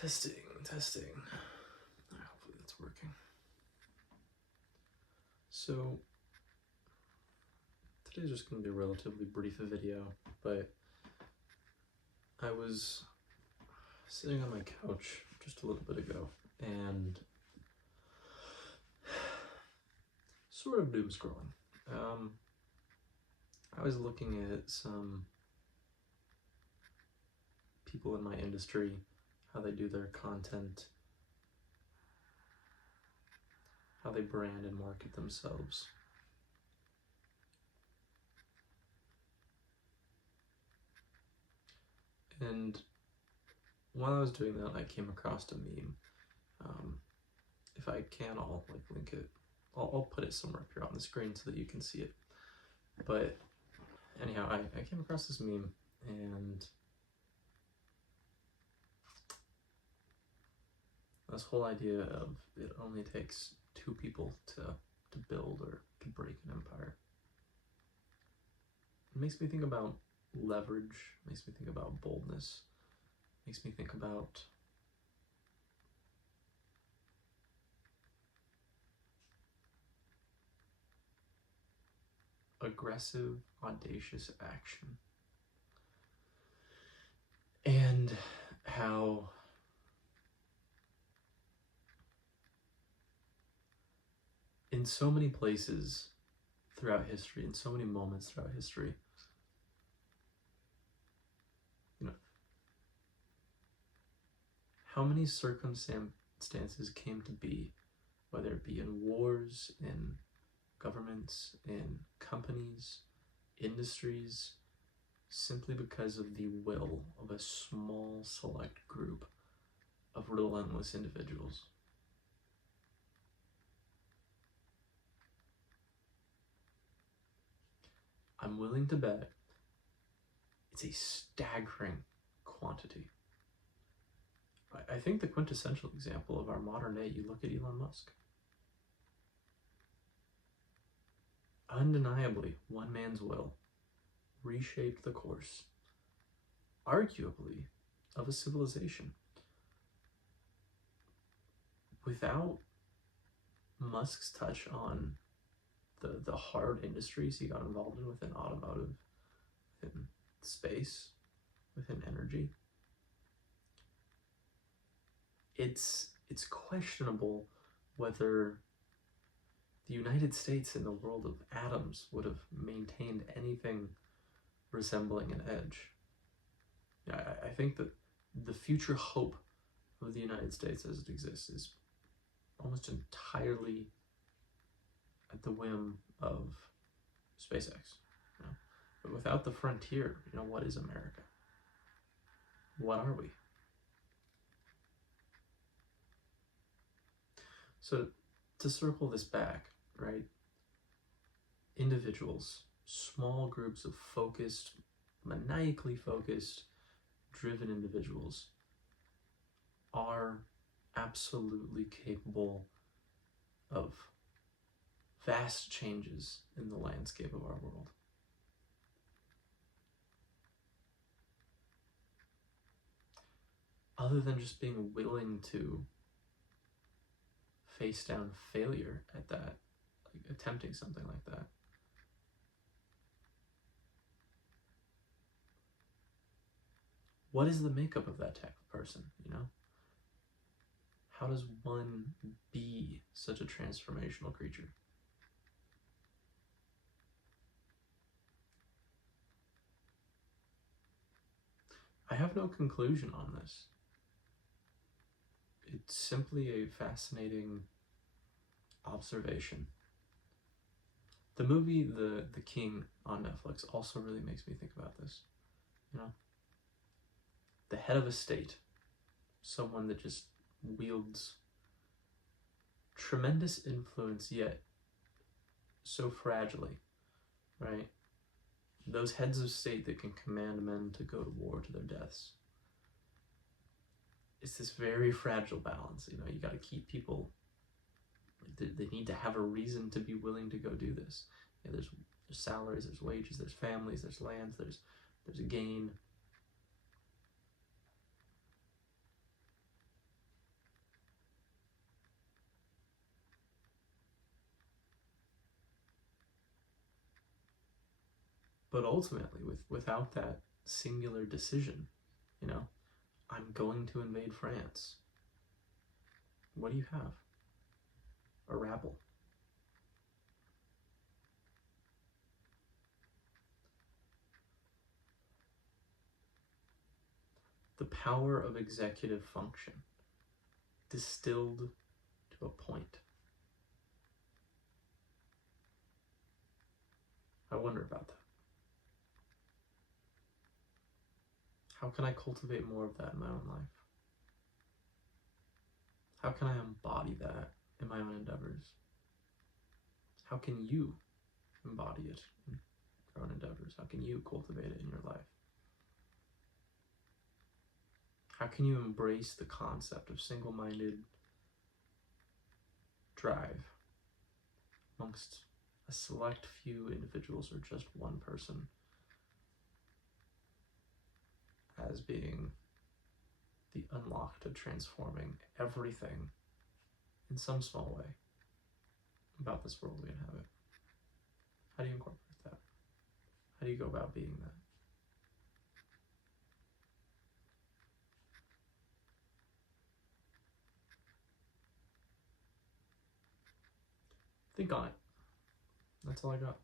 Testing. Hopefully that's working. So today's just going to be a relatively brief video, but I was sitting on my couch just a little bit ago and sort of doom scrolling. I was looking at some people in my industry, how they do their content, how they brand and market themselves. And while I was doing that, I came across a meme. If I can, I'll link it. I'll put it somewhere up here on the screen so that you can see it. But anyhow, I came across this meme, and this whole idea of it only takes two people to build or to break an empire. It makes me think about leverage, makes me think about boldness, makes me think about aggressive, audacious action. And how in so many places throughout history, in so many moments throughout history, how many circumstances came to be, whether it be in wars, in governments, in companies, industries, simply because of the will of a small select group of relentless individuals. I'm willing to bet it's a staggering quantity. I think the quintessential example of our modern day, you look at Elon Musk. Undeniably, one man's will reshaped the course, arguably, of a civilization. Without Musk's touch on the hard industries he got involved in within automotive, within space, within energy, it's questionable whether the United States in the world of atoms would have maintained anything resembling an edge. I think that the future hope of the United States as it exists is almost entirely at the whim of SpaceX. But without the frontier, what is America? What are we? So to circle this back, right? Individuals, small groups of focused, maniacally focused, driven individuals are absolutely capable of vast changes in the landscape of our world. Other than just being willing to face down failure at that, attempting something like that. What is the makeup of that type of person, How does one be such a transformational creature? I have no conclusion on this. It's simply a fascinating observation. The movie The King on Netflix also really makes me think about this. The head of a state, someone that just wields tremendous influence, yet so fragilely, right? Those heads of state that can command men to go to war to their deaths. It's this very fragile balance. You got to keep people, they need to have a reason to be willing to go do this. There's salaries, there's wages, there's families, there's lands, there's a gain. But ultimately, without that singular decision, you know, I'm going to invade France. What do you have? A rabble. The power of executive function, distilled to a point. I wonder about that. How can I cultivate more of that in my own life? How can I embody that in my own endeavors? How can you embody it in your own endeavors? How can you cultivate it in your life? How can you embrace the concept of single-minded drive amongst a select few individuals or just one person as being the unlock to transforming everything in some small way about this world we inhabit? How do you incorporate that? How do you go about being that? Think on it. That's all I got.